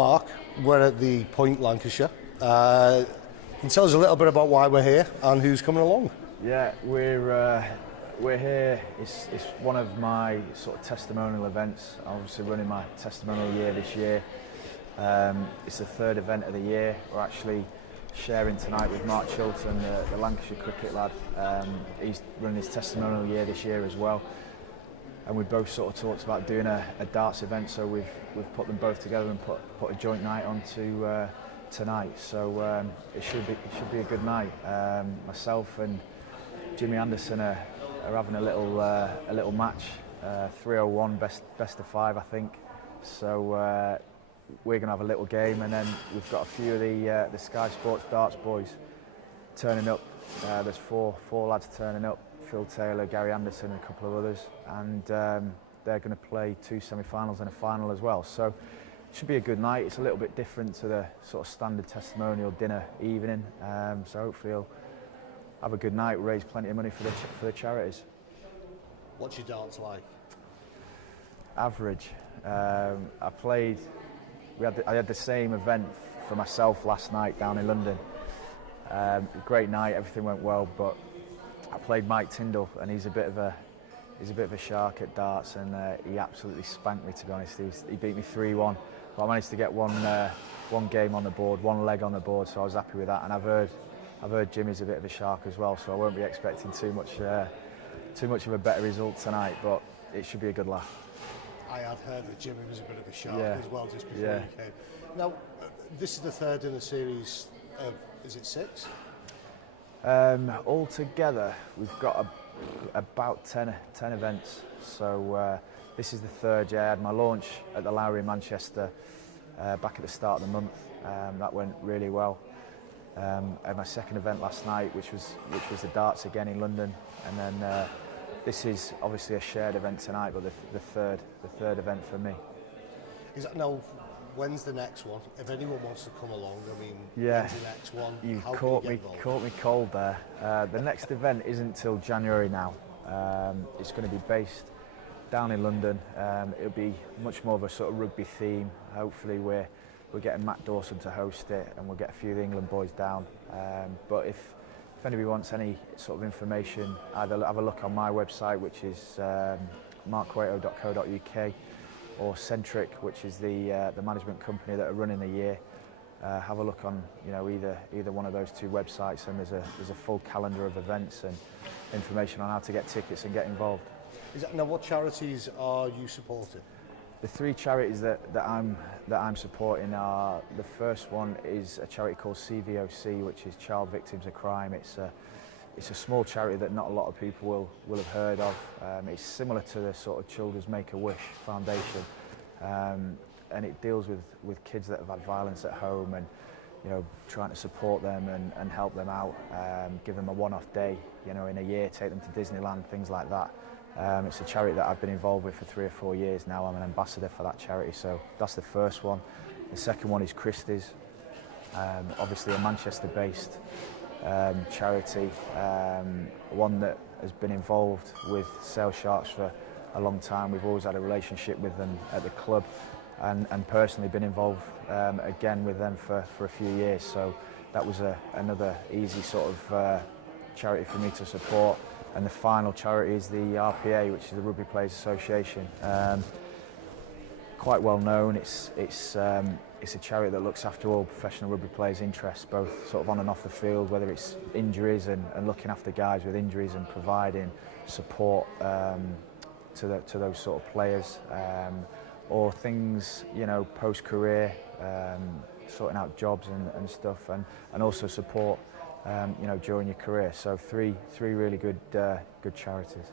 Mark, we're at the Point, Lancashire. Can you tell us a little bit about why we're here and who's coming along? Yeah, we're here. It's one of my sort of testimonial events. I'm obviously running my testimonial year this year. It's the third event of the year. We're actually sharing tonight with Mark Chilton, the Lancashire cricket lad. He's running his testimonial year this year as well. And we both sort of talked about doing a darts event, so we've put them both together and put a joint night on to tonight. So it should be a good night. Myself and Jimmy Anderson are having a little match, 301 best of 5, I think. So we're going to have a little game, and then we've got a few of the Sky Sports darts boys turning up. There's four lads turning up. Phil Taylor, Gary Anderson and a couple of others, and they're going to play 2 semi-finals and a final as well. So it should be a good night. It's a little bit different to the sort of standard testimonial dinner evening, so hopefully he'll have a good night, raise plenty of money for the charities. What's your darts like? Average. I had the same event for myself last night down in London. Great night, everything went well, but I played Mike Tyndall, and he's a bit of a shark at darts, and he absolutely spanked me, to be honest. He beat me 3-1, but I managed to get one game on the board, one leg on the board, so I was happy with that. And I've heard Jimmy's a bit of a shark as well, so I won't be expecting too much of a better result tonight, but it should be a good laugh. I had heard that Jimmy was a bit of a shark as well just before he came. Now, this is the third in the series of, is it 6? Altogether, we've got about 10 events. So this is the third. Yeah, I had my launch at the Lowry in Manchester back at the start of the month. That went really well. I had my second event last night, which was the darts again in London, and then this is obviously a shared event tonight, but the third event for me. Is that now? When's the next one? If anyone wants to come along, I mean, yeah, when's the next one? You How caught can you me get caught me cold there. The next event isn't till January now. It's going to be based down in London. It'll be much more of a sort of rugby theme. Hopefully we're getting Matt Dawson to host it, and we'll get a few of the England boys down. But if anybody wants any sort of information, either have a look on my website, which is markcueto.co.uk, or Centric, which is the management company that are running the year. Have a look on either one of those 2 websites, and there's a full calendar of events and information on how to get tickets and get involved. Now, what charities are you supporting? The 3 charities that I'm supporting are, the first one is a charity called CVOC, which is Child Victims of Crime. It's a small charity that not a lot of people will have heard of. It's similar to the sort of Children's Make-A-Wish Foundation, and it deals with kids that have had violence at home, and trying to support them and help them out, give them a one-off day in a year, take them to Disneyland, things like that. It's a charity that I've been involved with for 3 or 4 years now. I'm an ambassador for that charity, so that's the first one. The second one is Christie's, obviously a Manchester-based charity, one that has been involved with Sale Sharks for a long time. We've always had a relationship with them at the club, and personally been involved again with them for a few years. So that was another easy sort of charity for me to support. And the final charity is the RPA, which is the Rugby Players Association. Quite well known. It's a charity that looks after all professional rugby players' interests, both sort of on and off the field, whether it's injuries and looking after guys with injuries and providing support to those sort of players, or things post-career, sorting out jobs and stuff, and also support during your career. So three really good charities.